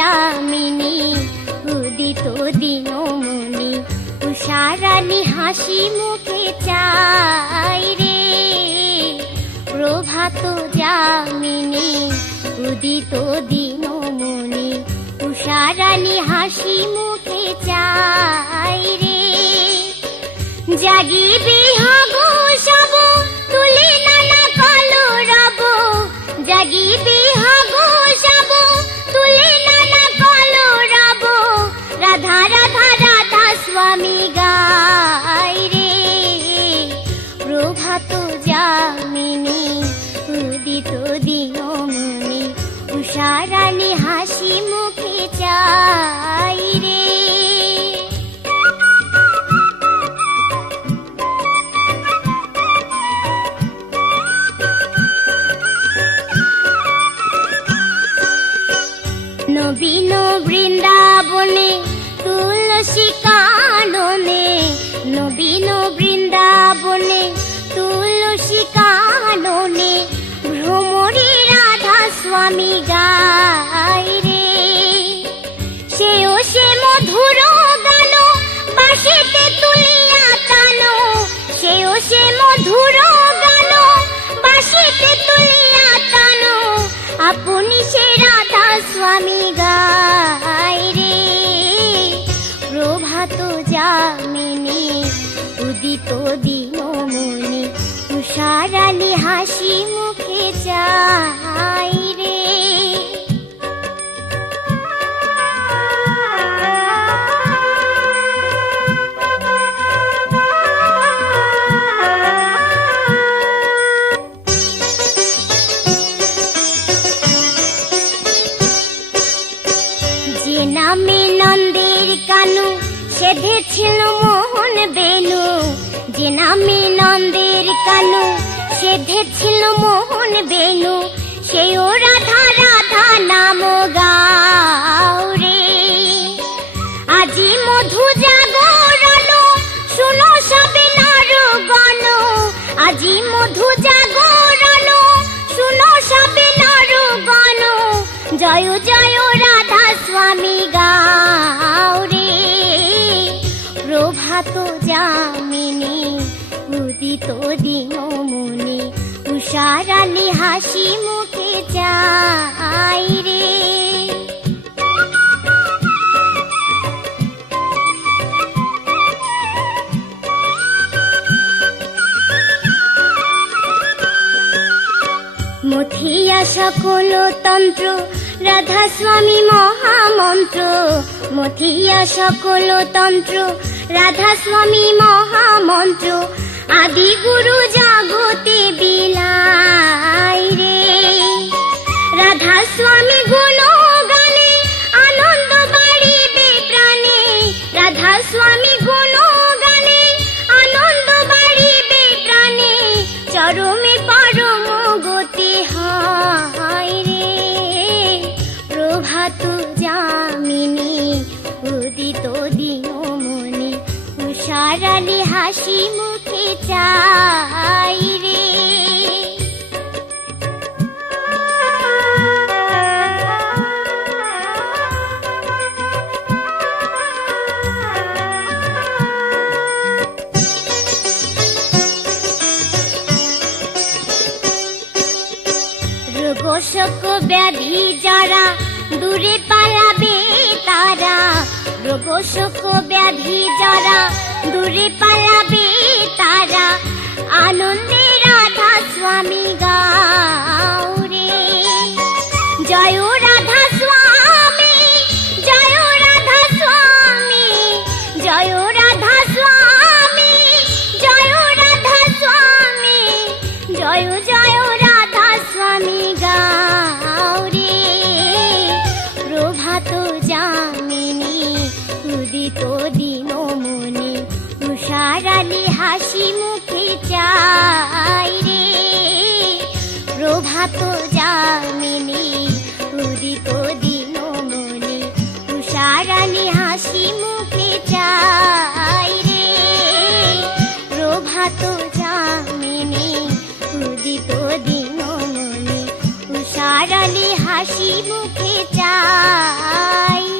যামিনী উদিত দিনমণি উষারানী হাসি মুখে চাই রে। প্রভাত যামিনী উদিত দিনমণি উষারানী হাসি মুখে চাই রে। জাগিবি হব সব তুলি নানা কলরব, জাগিবি হব সব তুলি নানা কলরব। রাধা রাধা রাধা স্বামী গাই রে। প্রভাত যামিনী উদিত দিনমণি উষারানী হাসি মুখে চাই রে। নবীন বৃন্দাবনে তুলসী কাননে, নবীন বৃন্দাবনে তুলসী কাননে ভ্রমরী রাধা স্বামী গাই রে। সেও সে মধুর গান বাঁশিতে তুলিয়া কান, সেও সে মধুর গান বাঁশিতে তুলিয়া কান। আপনি সে রাধা স্বামী গাই রে। প্রভাত যামিনী উদিত দিনমণি উষারানী হাসি মুখে চাই রে। যে নামে নন্দের কানু সেধেছিল মোহন বেনু, যে নামে নন্দের কানু সেধেছিল মোহন বেনু। সেই ও রাধা রাধা নাম গাও রে। আজি মধু জাগরণ শুনো সবে নরগণ, আজি মধু জাগরণ শুনো সবে নরগণ। জয় জয় রাধা স্বামী গাও রে। প্রভাত যামিনী উদিত দিনমণি উষারানী হাসি মুখে চাই রে। মথিয়া সকল তন্ত্র রাধা স্বামী মহামন্ত্র, মথিয়া সকল তন্ত্র রাধা স্বামী মহামন্ত্র। আদি গুরু জগতে বিলাই রে। রাধা স্বামী গুণ গানে আনন্দ বাড়িবে প্রাণে, রাধা স্বামী গুণ গানে আনন্দ বাড়িবে প্রাণে। চরমে পরম গতি হয় রে। প্রভাত যামিনী উদিত দিনমণি উষারানী হাসি মুখে চাই রে। রোগ শোক ব্যাধি যারা দূরে পালাবে তারা, রোগ শোক ব্যাধি যারা দূরে পালাবে তারা। আনন্দে রাধা স্বামী গাও রে। জয় রাধা স্বামী, জয় রাধা স্বামী, জয় রাধা স্বামী, জয় রাধা স্বামী, জয় জয় রাধা স্বামী গাও রে। প্রভাত যামিনী উদিত দিনমণি উষারানী হাসি মুখে চাই রে। প্রভাত যামিনী উদিত দিনমণি উষারানী হাসি মুখে চাই রে। প্রভাত যামিনী উদিত দিনমণি উষার উষারানী হাসি মুখে চাই।